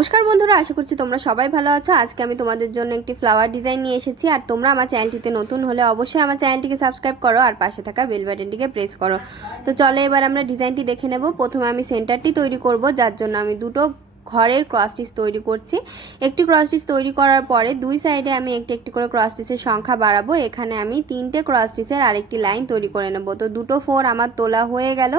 নমস্কার বন্ধুরা, আশা করছি তোমরা সবাই ভালো আছো। আজকে আমি তোমাদের জন্য একটি ফ্লাওয়ার ডিজাইন নিয়ে এসেছি। আর তোমরা আমার চ্যানেলটিতে নতুন হলে অবশ্যই আমার চ্যানেলটিকে সাবস্ক্রাইব করো আর পাশে থাকা বেল বাটনটিকে প্রেস করো। তো চলো এবার আমরা ডিজাইনটি দেখে নেব। প্রথমে আমি সেন্টারটি তৈরি করব, যার জন্য আমি দুটো ঘরের ক্রস স্টিচ তৈরি করছি। একটি ক্রস স্টিচ তৈরি করার পরে দুই সাইডে আমি একটি একটি করে ক্রস স্টিচের সংখ্যা বাড়াবো। এখানে আমি 3টে ক্রস স্টিচের আরেকটি লাইন তৈরি করে নেব। তো দুটো 4 আমার তোলা হয়ে গেল।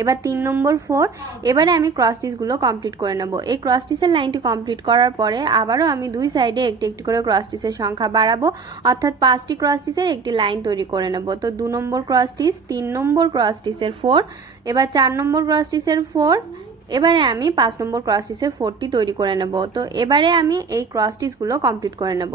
এবার 3 নম্বর 4। এবারে আমি ক্রস স্টিচগুলো কমপ্লিট করে নেব। এই ক্রস স্টিচের লাইনটি কমপ্লিট করার পরে আবারও আমি দুই সাইডে একটি একটি করে ক্রস স্টিচের সংখ্যা বাড়াবো, অর্থাৎ 5টি ক্রস স্টিচের একটি লাইন তৈরি করে নেব। তো 2 নম্বর ক্রস স্টিচ, 3 নম্বর ক্রস স্টিচের 4, এবার 4 নম্বর ক্রস স্টিচের 4, এবারে আমি 5 নম্বর ক্রস স্টিচের 4টি তৈরি করে নেব। তো এবারে আমি এই ক্রস স্টিচগুলো কমপ্লিট করে নেব।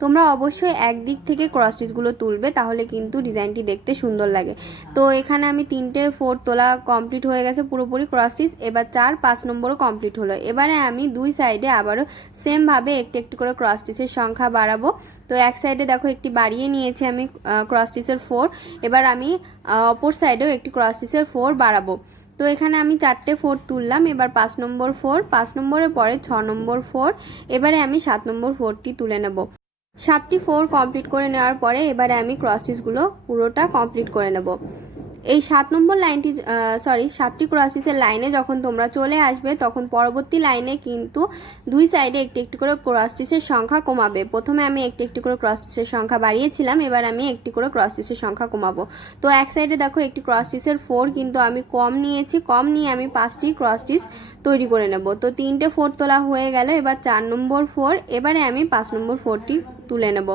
তোমরা অবশ্যই একদিক থেকে ক্রস স্টিচগুলো তুলবে, তাহলে কিন্তু ডিজাইনটি দেখতে সুন্দর লাগে। তো এখানে আমি 3টে 4 তোলা কমপ্লিট হয়ে গেছে পুরোপুরি ক্রস স্টিচ। এবার 4, 5 নম্বরও কমপ্লিট হলো। এবারে আমি দুই সাইডে আবারও সেমভাবে একটি একটি করে ক্রস স্টিচের সংখ্যা বাড়াবো। তো এক সাইডে দেখো একটি বাড়িয়ে নিয়েছি আমি ক্রস স্টিচের 4। এবার আমি অপর সাইডেও একটি ক্রস স্টিচের 4 বাড়াবো। তো এখানে আমি 4টে 4 তুললাম। এবার 5 নম্বর 4, 5 নম্বরের পরে 6 নম্বর 4, এবারে আমি 7 নম্বর 4টি তুলে নেব। 7টি 4 কমপ্লিট করে নেওয়ার পরে এবারে আমি ক্রস স্টিচগুলো পুরোটা কমপ্লিট করে নেব। এই 7 নম্বর লাইনটি 7টি ক্রস স্টিচের লাইনে যখন তোমরা চলে আসবে, তখন পরবর্তী লাইনে কিন্তু দুই সাইডে একটি একটি করে ক্রস স্টিচের সংখ্যা কমাবে। প্রথমে আমি একটি একটি করে ক্রস স্টিচের সংখ্যা বাড়িয়েছিলাম, এবার আমি একটি করে ক্রস স্টিচের সংখ্যা কমাবো। তো এক সাইডে দেখো একটি ক্রস স্টিচের 4 কিন্তু আমি কম নিয়েছি, কম নিয়ে আমি 5টি ক্রস স্টিচ তৈরি করে নেব। তো 3টে 4 তোলা হয়ে গেল। এবার 4 নম্বর 4, এবারে আমি 5 নম্বর 4টি তুলে নেব।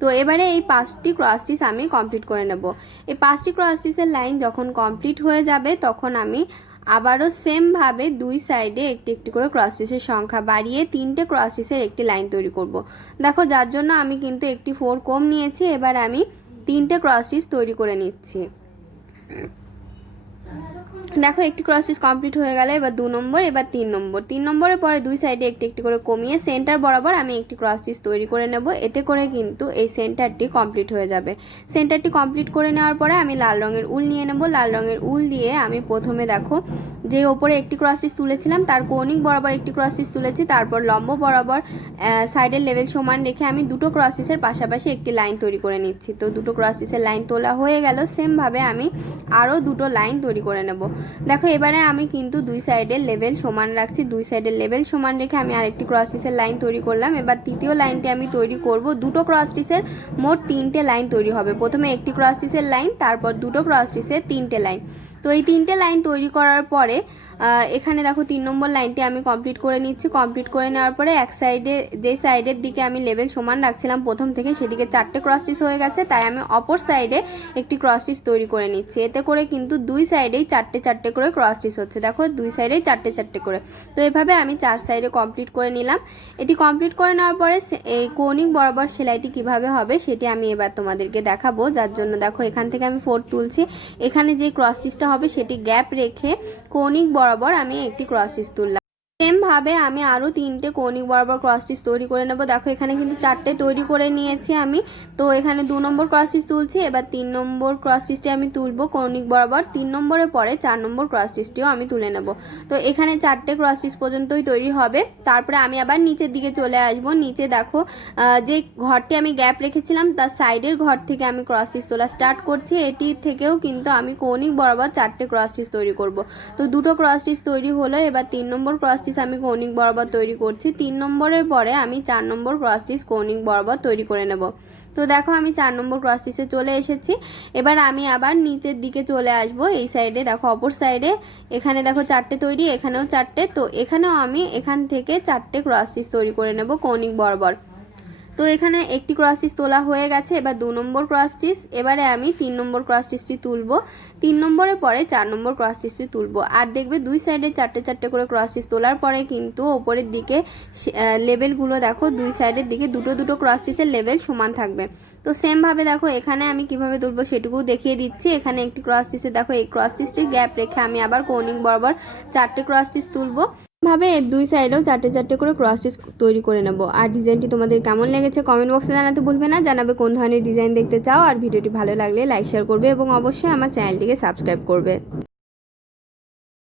তো এবারে এই 5টি ক্রস স্টিচ আমি কমপ্লিট করে নেব। এই 5টি ক্রস স্টিচের লাইন যখন কমপ্লিট হয়ে যাবে, তখন আমি আবারও সেমভাবে দুই সাইডে একটি একটি করে ক্রস স্টিচের সংখ্যা বাড়িয়ে 3টে ক্রস স্টিচের একটি লাইন তৈরি করব। দেখো, যার জন্য আমি কিন্তু একটি 4 কম নিয়েছি। এবার আমি 3টে ক্রস স্টিচ তৈরি করে নিচ্ছি। দেখো, একটি ক্রস স্টিচ কমপ্লিট হয়ে গেল। এবার 2 নম্বর, এবার 3 নম্বর। 3 নম্বরের পরে দুই সাইডে একটি একটি করে কমিয়ে সেন্টার বরাবর আমি একটি ক্রস স্টিচ তৈরি করে নেব। এতে করে কিন্তু এই সেন্টারটি কমপ্লিট হয়ে যাবে। সেন্টারটি কমপ্লিট করে নেওয়ার পরে আমি লাল রঙের উল নিয়ে নেব। লাল রঙের উল দিয়ে আমি প্রথমে দেখো যে ওপরে একটি ক্রস স্টিচ তুলেছিলাম, তার কৌণিক বরাবর একটি ক্রস স্টিচ তুলেছি। তারপর লম্ব বরাবর সাইডের লেভেল সমান রেখে আমি দুটো ক্রস স্টিচের পাশাপাশি একটি লাইন তৈরি করে নিচ্ছি। তো দুটো ক্রস স্টিচের লাইন তোলা হয়ে গেল। সেমভাবে আমি আরও দুটো লাইন তৈরি করে নেব। দেখো, এবারে আমি কিন্তু দুই সাইডের লেভেল সমান রাখছি। দুই সাইডের লেভেল সমান রেখে আমি আরেকটি ক্রস স্টিচের লাইন তৈরি করলাম। এবার তৃতীয় লাইনটি আমি তৈরি করব। দুটো ক্রস স্টিচের মোট 3টে লাইন তৈরি হবে। প্রথমে একটি ক্রস স্টিচের লাইন, তারপর দুটো ক্রস স্টিচের 3টে লাইন। তো এই 3টে লাইন তৈরি করার পরে এখানে দেখো 3 নম্বর লাইনটি আমি কমপ্লিট করে নিচ্ছি। কমপ্লিট করে নেওয়ার পরে এক সাইডে, যেই সাইডের দিকে আমি লেভেল সমান রাখছিলাম প্রথম থেকে, সেদিকে 4টে ক্রস স্টিচ হয়ে গেছে। তাই আমি অপর সাইডে একটি ক্রস স্টিচ তৈরি করে নিচ্ছি। এতে করে কিন্তু দুই সাইডেই 4টে 4টে করে ক্রস স্টিচ হচ্ছে। দেখো, দুই সাইডেই 4টে 4টে করে। তো এভাবে আমি 4 সাইডে কমপ্লিট করে নিলাম। এটি কমপ্লিট করে নেওয়ার পরে এই কৌণিক বরাবর সেলাইটি কিভাবে হবে সেটি আমি এবার তোমাদেরকে দেখাবো। যার জন্য দেখো, এখান থেকে আমি 4 তুলছি। এখানে যে ক্রস স্টিচটা হবে সেটি গ্যাপ রেখে কৌণিক বরাবর আমি একটি ক্রস স্টিচ তুললাম। সেমভাবে আমি আরও 3টে কৌণিক বরাবর ক্রস স্টিচ তৈরি করে নেব। দেখো, এখানে কিন্তু 4টে তৈরি করে নিয়েছি আমি। তো এখানে 2 নম্বর ক্রস স্টিচ তুলছি। এবার 3 নম্বর ক্রস স্টিচটি আমি তুলবো কৌণিক বরাবর। 3 নম্বরের পরে 4 নম্বর ক্রস স্টিচটিও আমি তুলে নেব। তো এখানে 4টে ক্রস স্টিচ পর্যন্তই তৈরি হবে। তারপরে আমি আবার নিচের দিকে চলে আসব। নিচে দেখো, যে ঘরটি আমি গ্যাপ রেখেছিলাম তার সাইডের ঘর থেকে আমি ক্রস স্টিচ তোলা স্টার্ট করছি। এটি থেকেও কিন্তু আমি কৌণিক বরাবর 4টে ক্রস স্টিচ তৈরি করব। তো দুটো ক্রস স্টিচ তৈরি হলো। এবার 3 নম্বর ক্রস স্টিচ আমি কৌণিক বরাবর তৈরি করছি। 3 নম্বরের পরে আমি 4 নম্বর ক্রস স্টিচ কৌণিক বরাবর তৈরি করে নেব। তো দেখো, আমি 4 নম্বর ক্রস স্টিচে চলে এসেছি। এবার আমি আবার নিচের দিকে চলে আসব। এই সাইডে দেখো, অপর সাইডে এখানে দেখো 4টে তৈরি, এখানেও 4টে। তো এখানেও আমি এখান থেকে 4টে ক্রস স্টিচ তৈরি করে নেব কৌণিক বরাবর। তো এখানে একটি ক্রস স্টিচ তোলা হয়ে গেছে। এবার 2 নম্বর ক্রস স্টিচ, এবারে আমি 3 নম্বর ক্রস স্টিচটি তুলব। 3 নম্বরের পরে 4 নম্বর ক্রস স্টিচটি তুলব। আর দেখবে দুই সাইডে 4টে 4টে করে ক্রস স্টিচ তোলার পরে কিন্তু ওপরের দিকে লেভেলগুলো দেখো, দুই সাইডের দিকে দুটো দুটো ক্রস স্টিচের লেভেল সমান থাকবে। তো সেমভাবে দেখো, এখানে আমি কিভাবে তুলবো সেটুকুও দেখিয়ে দিচ্ছি। এখানে একটি ক্রস স্টিচে দেখো, এই ক্রস স্টিচটির গ্যাপ রেখে আমি আবার কৌণিক বরাবর 4টে ক্রস স্টিচ তুলবো। ভাবে দুই সাইডেও 4টে 4টে করে ক্রস স্টিচ তৈরি করে নেব। আর ডিজাইনটি তোমাদের কেমন লেগেছে কমেন্ট বক্সে জানাতে ভুলবে না। জানাবে কোন ধরনের ডিজাইন দেখতে চাও। আর ভিডিওটি ভালো লাগলে লাইক শেয়ার করবে এবং অবশ্যই আমার চ্যানেলটিকে সাবস্ক্রাইব করবে।